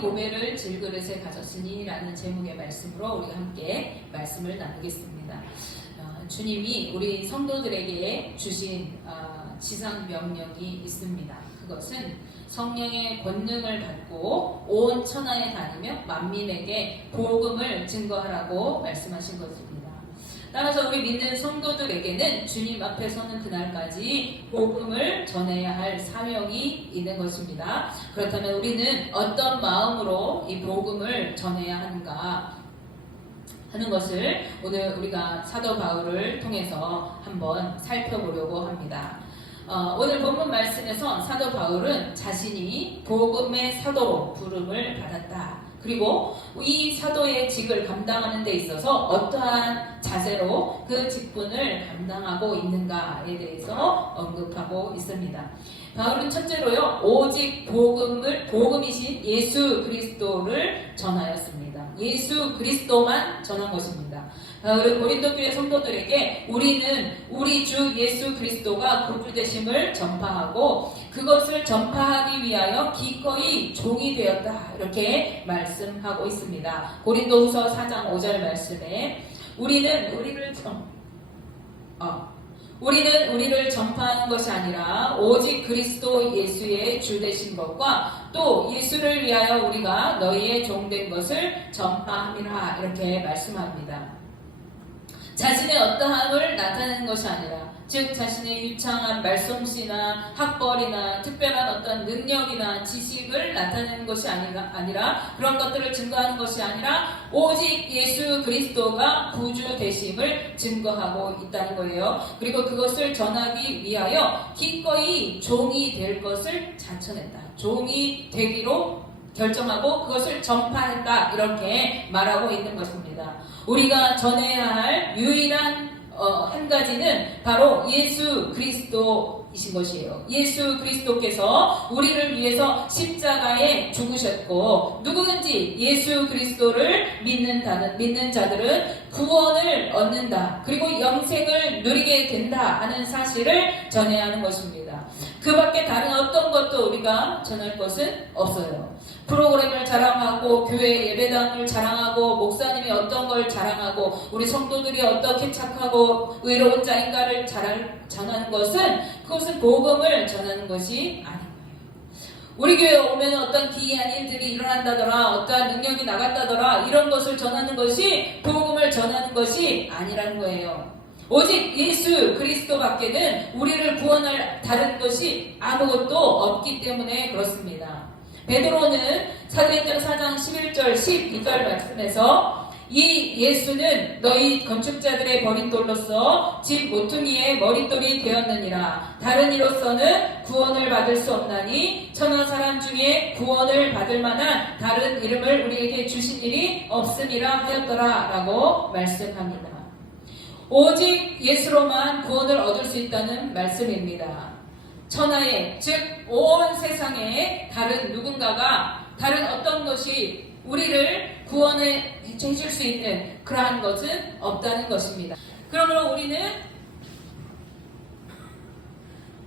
보배를 질그릇에 가졌으니 라는 제목의 말씀으로 우리가 함께 말씀을 나누겠습니다. 주님이 우리 성도들에게 주신 지상 명령이 있습니다. 그것은 성령의 권능을 받고 온 천하에 다니며 만민에게 복음을 증거하라고 말씀하신 것입니다. 따라서 우리 믿는 성도들에게는 주님 앞에 서는 그날까지 복음을 전해야 할 사명이 있는 것입니다. 그렇다면 우리는 어떤 마음으로 이 복음을 전해야 하는가 하는 것을 오늘 우리가 사도 바울을 통해서 한번 살펴보려고 합니다. 오늘 본문 말씀에서 사도 바울은 자신이 복음의 사도로 부름을 받았다. 그리고 이 사도의 직을 감당하는 데 있어서 어떠한 자세로 그 직분을 감당하고 있는가에 대해서 언급하고 있습니다. 바울은 첫째로요, 오직 복음이신 예수 그리스도를 전하였습니다. 예수 그리스도만 전한 것입니다. 바울은 고린도 교회 성도들에게 우리는 우리 주 예수 그리스도가 구주 되심을 전파하고 그것을 전파하기 위하여 기꺼이 종이 되었다, 이렇게 말씀하고 있습니다. 고린도후서 4장 5절 말씀에 우리는 우리를 전파하는 것이 아니라 오직 그리스도 예수의 주 되신 것과 또 예수를 위하여 우리가 너희의 종된 것을 전파함이라, 이렇게 말씀합니다. 자신의 어떠함을 나타내는 것이 아니라, 즉 자신의 유창한 말솜씨나 학벌이나 특별한 어떤 능력이나 지식을 나타내는 것이 아니라 그런 것들을 증거하는 것이 아니라 오직 예수 그리스도가 구주 되심을 증거하고 있다는 거예요. 그리고 그것을 전하기 위하여 기꺼이 종이 될 것을 자천했다. 종이 되기로 결정하고 그것을 전파했다, 이렇게 말하고 있는 것입니다. 우리가 전해야 할 유일한 한 가지는 바로 예수 그리스도이신 것이에요. 예수 그리스도께서 우리를 위해서 십자가에 죽으셨고, 누구든지 예수 그리스도를 믿는 자들은 구원을 얻는다, 그리고 영생을 누리게 된다 하는 사실을 전해야 하는 것입니다. 그 밖에 다른 어떤 것도 우리가 전할 것은 없어요. 프로그램을 자랑하고 교회 예배당을 자랑하고 목사님이 어떤 걸 자랑하고 우리 성도들이 어떻게 착하고 의로운 자인가를 전하는 것은, 그것은 복음을 전하는 것이 아닌 거예요. 우리 교회에 오면 어떤 기이한 일들이 일어난다더라, 어떠한 능력이 나갔다더라, 이런 것을 전하는 것이 복음을 전하는 것이 아니라는 거예요. 오직 예수 그리스도밖에는 우리를 구원할 다른 것이 아무것도 없기 때문에 그렇습니다. 베드로는 사도행전 4장 11절 12절 말씀에서 이 예수는 너희 건축자들의 버린 돌로서 집 모퉁이의 머릿돌이 되었느니라. 다른 이로서는 구원을 받을 수 없나니 천하 사람 중에 구원을 받을 만한 다른 이름을 우리에게 주신 일이 없음이라 하였더라, 라고 말씀합니다. 오직 예수로만 구원을 얻을 수 있다는 말씀입니다. 천하에, 즉 온 세상에 다른 누군가가, 다른 어떤 것이 우리를 구원해 줄 수 있는 그러한 것은 없다는 것입니다. 그러므로 우리는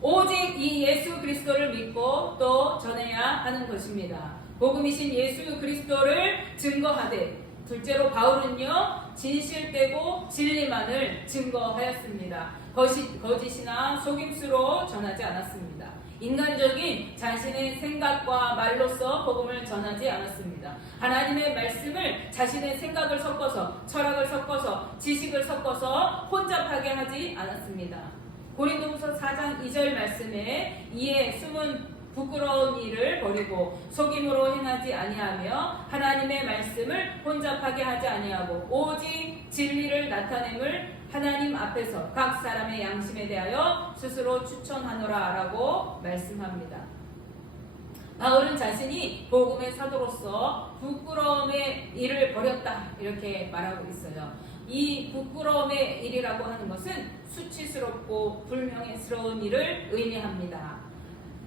오직 이 예수 그리스도를 믿고 또 전해야 하는 것입니다. 복음이신 예수 그리스도를 증거하되, 둘째로 바울은요, 진실되고 진리만을 증거하였습니다. 거짓이나 속임수로 전하지 않았습니다. 인간적인 자신의 생각과 말로써 복음을 전하지 않았습니다. 하나님의 말씀을 자신의 생각을 섞어서, 철학을 섞어서, 지식을 섞어서 혼잡하게 하지 않았습니다. 고린도후서 4장 2절 말씀에 이에 숨은 부끄러운 일을 버리고 속임으로 행하지 아니하며 하나님의 말씀을 혼잡하게 하지 아니하고 오직 진리를 나타냄을 하나님 앞에서 각 사람의 양심에 대하여 스스로 추천하노라, 라고 말씀합니다. 바울은 자신이 복음의 사도로서 부끄러움의 일을 버렸다, 이렇게 말하고 있어요. 이 부끄러움의 일이라고 하는 것은 수치스럽고 불명예스러운 일을 의미합니다.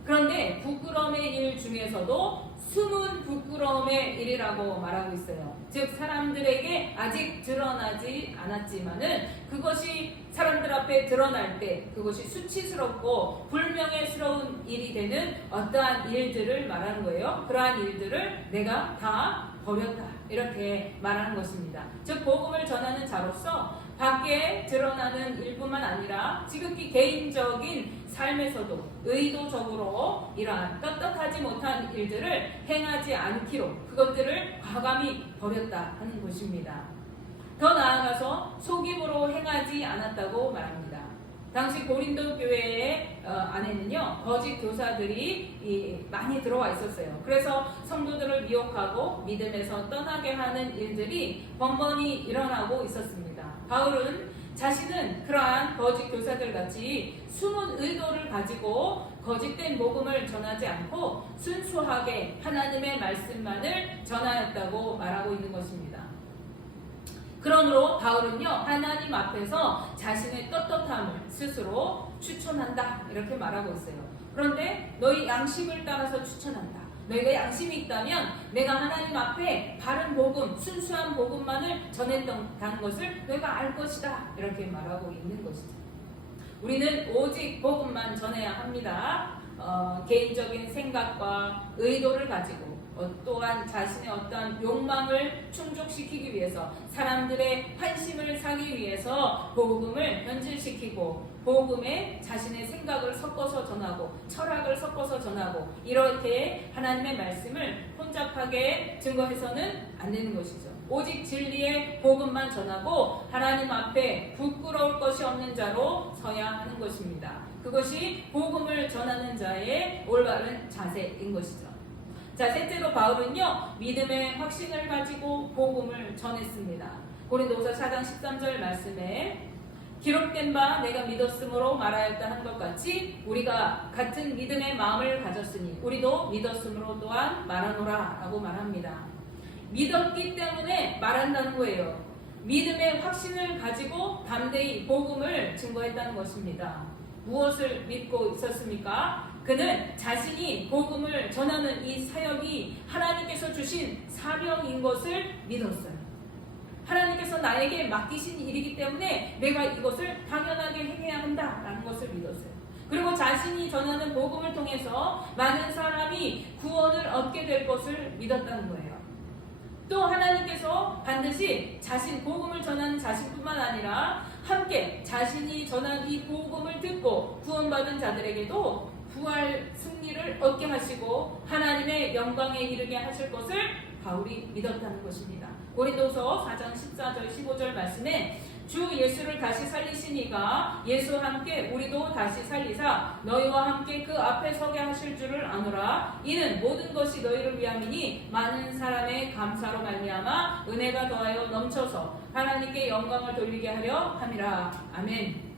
그런데 부끄러움의 일 중에서도 숨은 부끄러움의 일이라고 말하고 있어요. 즉 사람들에게 아직 드러나지 않았지만은 그것이 사람들 앞에 드러날 때 그것이 수치스럽고 불명예스러운 일이 되는 어떠한 일들을 말하는 거예요. 그러한 일들을 내가 다 버렸다 이렇게 말하는 것입니다. 즉 복음을 전하는 자로서 밖에 드러나는 일뿐만 아니라 지극히 개인적인 삶에서도 의도적으로 이러한 떳떳하지 못한 일들을 행하지 않기로 그것들을 과감히 버렸다 하는 것입니다. 더 나아가서 속임으로 행하지 않았다고 말합니다. 당시 고린도 교회 안에는요 거짓 교사들이 많이 들어와 있었어요. 그래서 성도들을 미혹하고 믿음에서 떠나게 하는 일들이 번번이 일어나고 있었습니다. 바울은 자신은 그러한 거짓 교사들 같이 숨은 의도를 가지고 거짓된 복음을 전하지 않고 순수하게 하나님의 말씀만을 전하였다고 말하고 있는 것입니다. 그러므로 바울은요 하나님 앞에서 자신의 떳떳함을 스스로 추천한다 이렇게 말하고 있어요. 그런데 너희 양심을 따라서 추천한다. 너희가 양심이 있다면 내가 하나님 앞에 바른 복음, 순수한 복음만을 전했다는 것을 너희가 알 것이다 이렇게 말하고 있는 것이죠. 우리는 오직 복음만 전해야 합니다. 개인적인 생각과 의도를 가지고 또한 자신의 어떠한 욕망을 충족시키기 위해서 사람들의 환심을 사기 위해서 복음을 변질시키고 복음에 자신의 생각을 섞어서 전하고 철학을 섞어서 전하고 이렇게 하나님의 말씀을 혼잡하게 증거해서는 안 되는 것이죠. 오직 진리의 복음만 전하고 하나님 앞에 부끄러울 것이 없는 자로 서야 하는 것입니다. 그것이 복음을 전하는 자의 올바른 자세인 것이죠. 자, 셋째로 바울은요 믿음의 확신을 가지고 복음을 전했습니다. 고린도후서 4장 13절 말씀에 기록된 바 내가 믿었으므로 말하였다 한 것 같이 우리가 같은 믿음의 마음을 가졌으니 우리도 믿었으므로 또한 말하노라 라고 말합니다. 믿었기 때문에 말한다는 거예요. 믿음의 확신을 가지고 담대히 복음을 증거했다는 것입니다. 무엇을 믿고 있었습니까? 그는 자신이 복음을 전하는 이 사역이 하나님께서 주신 사명인 것을 믿었어요. 하나님께서 나에게 맡기신 일이기 때문에 내가 이것을 당연하게 행해야 한다라는 것을 믿었어요. 그리고 자신이 전하는 복음을 통해서 많은 사람이 구원을 얻게 될 것을 믿었다는 거예요. 또 하나님께서 반드시 자신 복음을 전하는 자신뿐만 아니라 함께 자신이 전한 이 복음을 듣고 구원받은 자들에게도 부활 승리를 얻게 하시고 하나님의 영광에 이르게 하실 것을 바울이 믿었다는 것입니다. 고린도서 4장 14절 15절 말씀에 주 예수를 다시 살리시니가 예수와 함께 우리도 다시 살리사 너희와 함께 그 앞에 서게 하실 줄을 아노라. 이는 모든 것이 너희를 위함이니 많은 사람의 감사로 말미암아 은혜가 더하여 넘쳐서 하나님께 영광을 돌리게 하려 함이라. 아멘.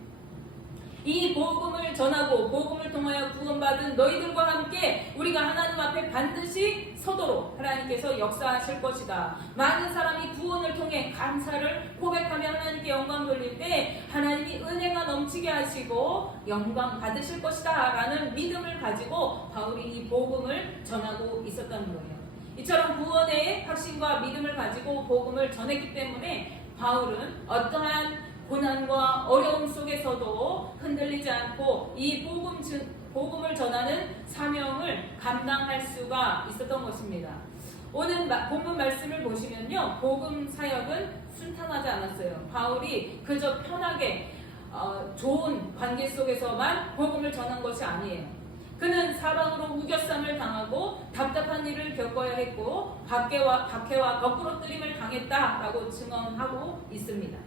이 복음을 전하고 복음을 통하여 구원받은 너희들과 함께 우리가 하나님 앞에 반드시 서도록 하나님께서 역사하실 것이다. 많은 사람이 구원을 통해 감사를 고백하며 하나님께 영광 돌릴 때 하나님이 은혜가 넘치게 하시고 영광 받으실 것이다 라는 믿음을 가지고 바울이 이 복음을 전하고 있었다는 거예요. 이처럼 구원의 확신과 믿음을 가지고 복음을 전했기 때문에 바울은 어떠한 고난과 어려움 속에서도 흔들리지 않고 이 복음을 전하는 사명을 감당할 수가 있었던 것입니다. 오늘 본문 말씀을 보시면요, 복음 사역은 순탄하지 않았어요. 바울이 그저 편하게 좋은 관계 속에서만 복음을 전한 것이 아니에요. 그는 사방으로 우겨쌈을 당하고 답답한 일을 겪어야 했고 박해와 거꾸로뜨림을 당했다라고 증언하고 있습니다.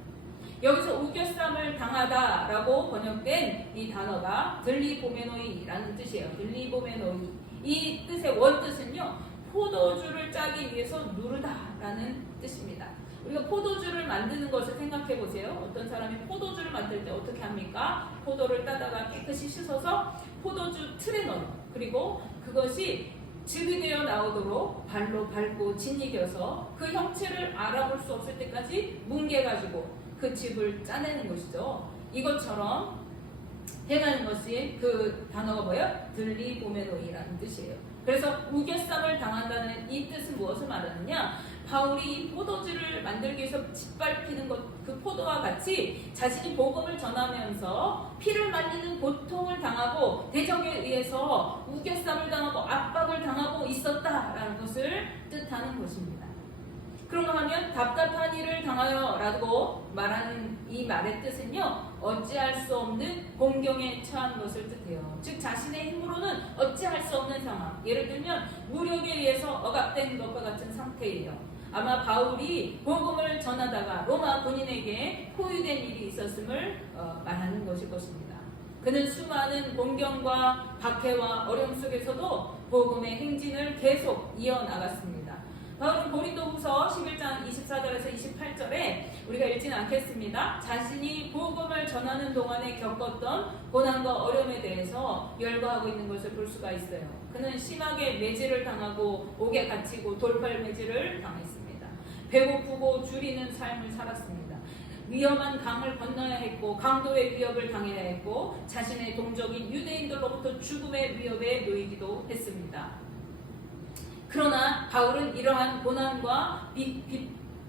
여기서 우겨쌈을 당하다라고 번역된 이 단어가 들리보메노이라는 뜻이에요. 들리보메노이. 이 뜻의 원뜻은요, 포도주를 짜기 위해서 누르다라는 뜻입니다. 우리가 포도주를 만드는 것을 생각해 보세요. 어떤 사람이 포도주를 만들 때 어떻게 합니까? 포도를 따다가 깨끗이 씻어서 포도주 틀에 넣어요. 그리고 그것이 즙이 되어 나오도록 발로 밟고 짓이겨서 그 형체를 알아볼 수 없을 때까지 뭉개가지고 그 즙을 짜내는 것이죠. 이것처럼 행하는 것이 그 단어가 뭐예요? 들리보메노이라는 뜻이에요. 그래서 우겨쌈을 당한다는 이 뜻은 무엇을 말하느냐? 바울이 이 포도주를 만들기 위해서 짓밟히는 것, 그 포도와 같이 자신이 복음을 전하면서 피를 말리는 고통을 당하고 대적에 의해서 우겨쌈을 당하고 압박을 당하고 있었다라는 것을 뜻하는 것입니다. 그런가 하면 답답한 일을 당하여 라고 말하는 이 말의 뜻은요, 어찌할 수 없는 공경에 처한 것을 뜻해요. 즉 자신의 힘으로는 어찌할 수 없는 상황, 예를 들면 무력에 의해서 억압된 것과 같은 상태예요. 아마 바울이 복음을 전하다가 로마 군인에게 포위된 일이 있었음을 말하는 것일 것입니다. 그는 수많은 공경과 박해와 어려움 속에서도 복음의 행진을 계속 이어나갔습니다. 바울은 고린도후서 11장 24절에서 28절에 우리가 읽지는 않겠습니다. 자신이 복음을 전하는 동안에 겪었던 고난과 어려움에 대해서 열거하고 있는 것을 볼 수가 있어요. 그는 심하게 매질을 당하고 옥에 갇히고 돌팔매질을 당했습니다. 배고프고 줄이는 삶을 살았습니다. 위험한 강을 건너야 했고 강도의 위협을 당해야 했고 자신의 동족인 유대인들로부터 죽음의 위협에 놓이기도 했습니다. 그러나 바울은 이러한 고난과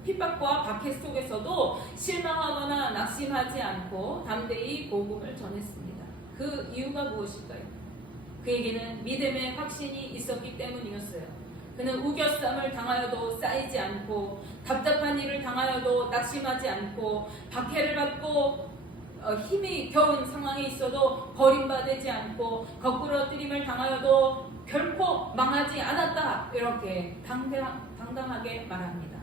핍박과 박해 속에서도 실망하거나 낙심하지 않고 담대히 복음을 전했습니다. 그 이유가 무엇일까요? 그에게는 믿음의 확신이 있었기 때문이었어요. 그는 우겨쌈을 당하여도 쌓이지 않고 답답한 일을 당하여도 낙심하지 않고 박해를 받고 힘이 겨운 상황에 있어도 버림받지 않고 거꾸로 뜨림을 당하여도 결코 망하지 않았다, 이렇게 당당하게 말합니다.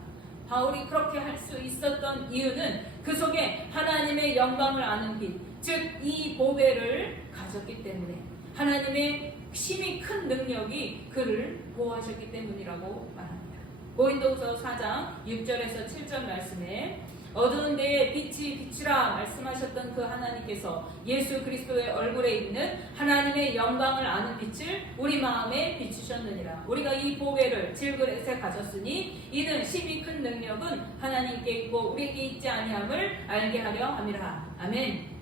바울이 그렇게 할 수 있었던 이유는 그 속에 하나님의 영광을 아는 빛, 즉 이 보배를 가졌기 때문에 하나님의 힘이 큰 능력이 그를 보호하셨기 때문이라고 말합니다. 고린도후서 4장 6절에서 7절 말씀에 어두운 데에 빛이 비치라 말씀하셨던 그 하나님께서 예수 그리스도의 얼굴에 있는 하나님의 영광을 아는 빛을 우리 마음에 비추셨느니라. 우리가 이 보배를 질그릇에 가졌으니 이는 힘이 큰 능력은 하나님께 있고 우리에게 있지 아니함을 알게 하려 함이라. 아멘.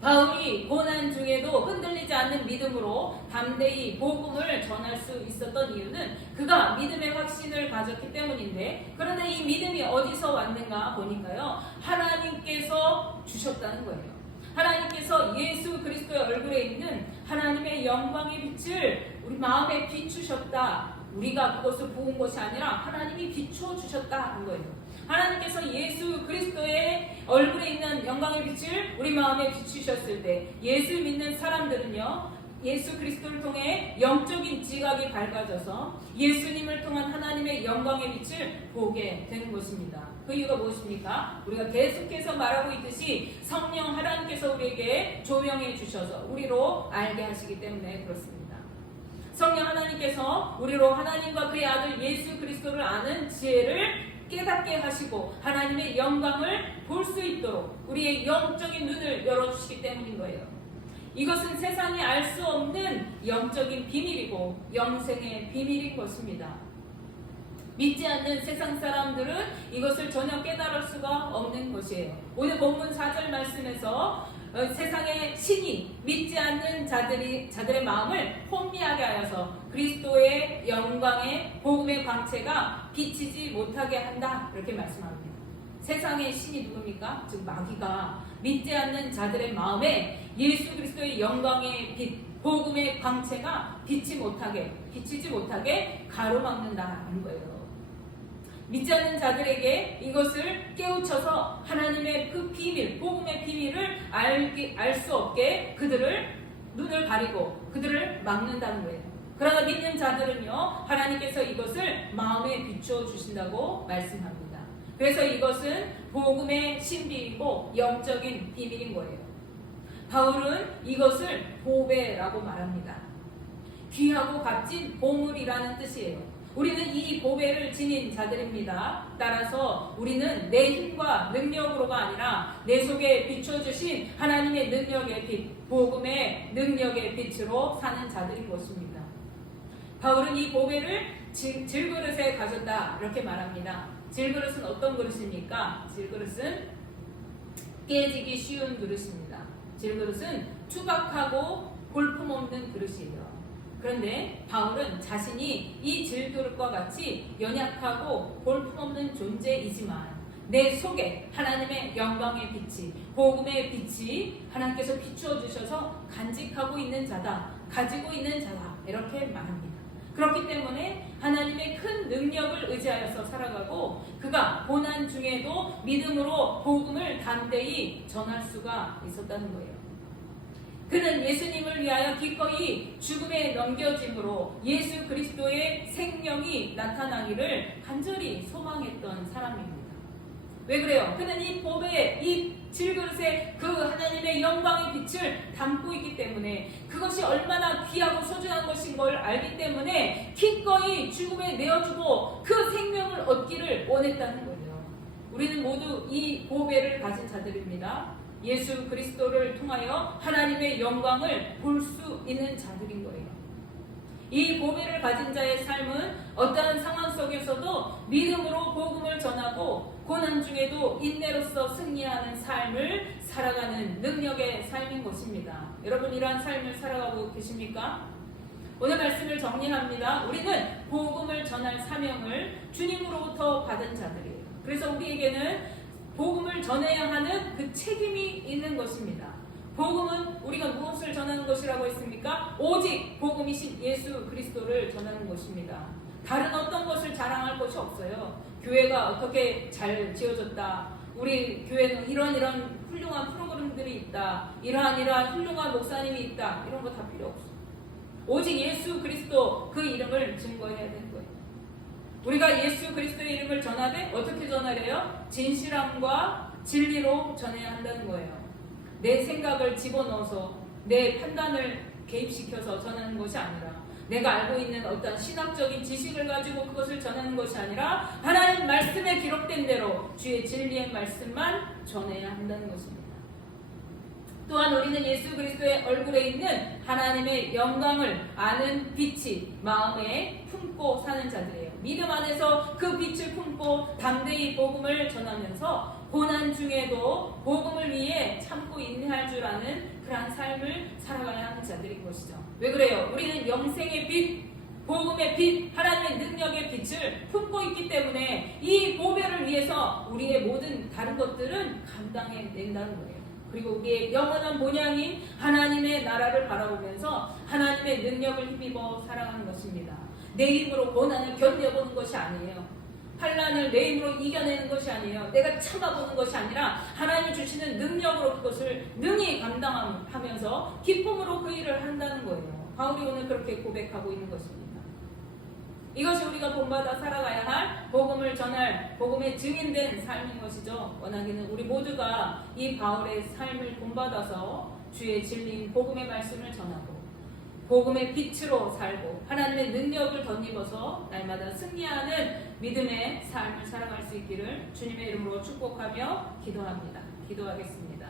바울이 고난 중에도 흔들리지 않는 믿음으로 담대히 복음을 전할 수 있었던 이유는 그가 믿음의 확신을 가졌기 때문인데, 그런데 이 믿음이 어디서 왔는가 보니까요, 하나님께서 주셨다는 거예요. 하나님께서 예수 그리스도의 얼굴에 있는 하나님의 영광의 빛을 우리 마음에 비추셨다. 우리가 그것을 부은 것이 아니라 하나님이 비춰주셨다는 거예요. 하나님께서 예수 그리스도의 얼굴에 있는 영광의 빛을 우리 마음에 비추셨을 때 예수 믿는 사람들은요, 예수 그리스도를 통해 영적인 지각이 밝아져서 예수님을 통한 하나님의 영광의 빛을 보게 되는 것입니다. 그 이유가 무엇입니까? 우리가 계속해서 말하고 있듯이 성령 하나님께서 우리에게 조명해 주셔서 우리로 알게 하시기 때문에 그렇습니다. 성령 하나님께서 우리로 하나님과 그의 아들 예수 그리스도를 아는 지혜를 깨닫게 하시고 하나님의 영광을 볼 수 있도록 우리의 영적인 눈을 열어주시기 때문인 거예요. 이것은 세상이 알 수 없는 영적인 비밀이고 영생의 비밀인 것입니다. 믿지 않는 세상 사람들은 이것을 전혀 깨달을 수가 없는 것이에요. 오늘 본문 4절 말씀에서 세상의 신이 믿지 않는 자들의 마음을 혼미하게 하여서 그리스도의 영광의 복음의 광채가 비치지 못하게 한다, 이렇게 말씀합니다. 세상의 신이 누굽니까? 즉 마귀가 믿지 않는 자들의 마음에 예수 그리스도의 영광의 빛, 복음의 광채가 비치지 못하게 가로막는다는 거예요. 믿지 않는 자들에게 이것을 깨우쳐서 하나님의 그 비밀, 복음의 비밀을 알 수 없게 그들을 눈을 가리고 그들을 막는다는 거예요. 그러나 믿는 자들은요, 하나님께서 이것을 마음에 비추어 주신다고 말씀합니다. 그래서 이것은 복음의 신비이고 영적인 비밀인 거예요. 바울은 이것을 보배라고 말합니다. 귀하고 값진 보물이라는 뜻이에요. 우리는 이 보배를 지닌 자들입니다. 따라서 우리는 내 힘과 능력으로가 아니라 내 속에 비춰주신 하나님의 능력의 빛, 복음의 능력의 빛으로 사는 자들인 것입니다. 바울은 이 보배를 질그릇에 가졌다, 이렇게 말합니다. 질그릇은 어떤 그릇입니까? 질그릇은 깨지기 쉬운 그릇입니다. 질그릇은 투박하고 볼품없는 그릇이에요. 그런데 바울은 자신이 이 질그릇과 같이 연약하고 볼품없는 존재이지만 내 속에 하나님의 영광의 빛이, 복음의 빛이 하나님께서 비추어 주셔서 간직하고 있는 자다, 가지고 있는 자다, 이렇게 말합니다. 그렇기 때문에 하나님의 큰 능력을 의지하여서 살아가고 그가 고난 중에도 믿음으로 복음을 담대히 전할 수가 있었다는 거예요. 그는 예수님을 위하여 기꺼이 죽음에 넘겨짐으로 예수 그리스도의 생명이 나타나기를 간절히 소망했던 사람입니다. 왜 그래요? 그는 이 법에, 이 질그릇에 그 하나님의 영광의 빛을 담고 있기 때문에, 그것이 얼마나 귀하고 소중한 것인 걸 알기 때문에 기꺼이 죽음에 내어주고 그 생명을 얻기를 원했다는 거예요. 우리는 모두 이 보배를 가진 자들입니다. 예수 그리스도를 통하여 하나님의 영광을 볼 수 있는 자들인 거예요. 이 보배를 가진 자의 삶은 어떠한 상황 속에서도 믿음으로 복음을 전하고 고난 중에도 인내로서 승리하는 삶을 살아가는 능력의 삶인 것입니다. 여러분, 이러한 삶을 살아가고 계십니까? 오늘 말씀을 정리합니다. 우리는 복음을 전할 사명을 주님으로부터 받은 자들이에요. 그래서 우리에게는 복음을 전해야 하는 그 책임이 있는 것입니다. 복음은 우리가 무엇을 전하는 것이라고 했습니까? 오직 복음이신 예수 그리스도를 전하는 것입니다. 다른 어떤 것을 자랑할 것이 없어요. 교회가 어떻게 잘 지어졌다, 우리 교회는 이런 훌륭한 프로그램들이 있다, 이러한 훌륭한 목사님이 있다, 이런 거 다 필요 없어요. 오직 예수 그리스도 그 이름을 증거해야 되는 거예요. 우리가 예수 그리스도의 이름을 전하되 어떻게 전하래요? 진실함과 진리로 전해야 한다는 거예요. 내 생각을 집어넣어서 내 판단을 개입시켜서 전하는 것이 아니라, 내가 알고 있는 어떤 신학적인 지식을 가지고 그것을 전하는 것이 아니라 하나님 말씀에 기록된 대로 주의 진리의 말씀만 전해야 한다는 것입니다. 또한 우리는 예수 그리스도의 얼굴에 있는 하나님의 영광을 아는 빛이 마음에 품고 사는 자들이에요. 믿음 안에서 그 빛을 품고 담대히 복음을 전하면서 고난 중에도 복음을 위해 참고 인내할 줄 아는 그러한 삶을 살아가야 하는 자들인 것이죠. 왜 그래요? 우리는 영생의 빛, 복음의 빛, 하나님의 능력의 빛을 품고 있기 때문에 이 보배를 위해서 우리의 모든 다른 것들은 감당해낸다는 거예요. 그리고 우리의 영원한 본향인 하나님의 나라를 바라보면서 하나님의 능력을 힘입어 살아가는 것입니다. 내 힘으로 고난을 견뎌보는 것이 아니에요. 환난을 내 힘으로 이겨내는 것이 아니에요. 내가 참아보는 것이 아니라 하나님이 주시는 능력으로 그것을 능히 감당하면서 기쁨으로 그 일을 한다는 거예요. 바울이 오늘 그렇게 고백하고 있는 것입니다. 이것이 우리가 본받아 살아가야 할 복음을 전할 복음의 증인된 삶인 것이죠. 원하기는 우리 모두가 이 바울의 삶을 본받아서 주의 진리인 복음의 말씀을 전하고 복음의 빛으로 살고 하나님의 능력을 덧입어서 날마다 승리하는 믿음의 삶을 살아갈 수 있기를 주님의 이름으로 축복하며 기도합니다. 기도하겠습니다.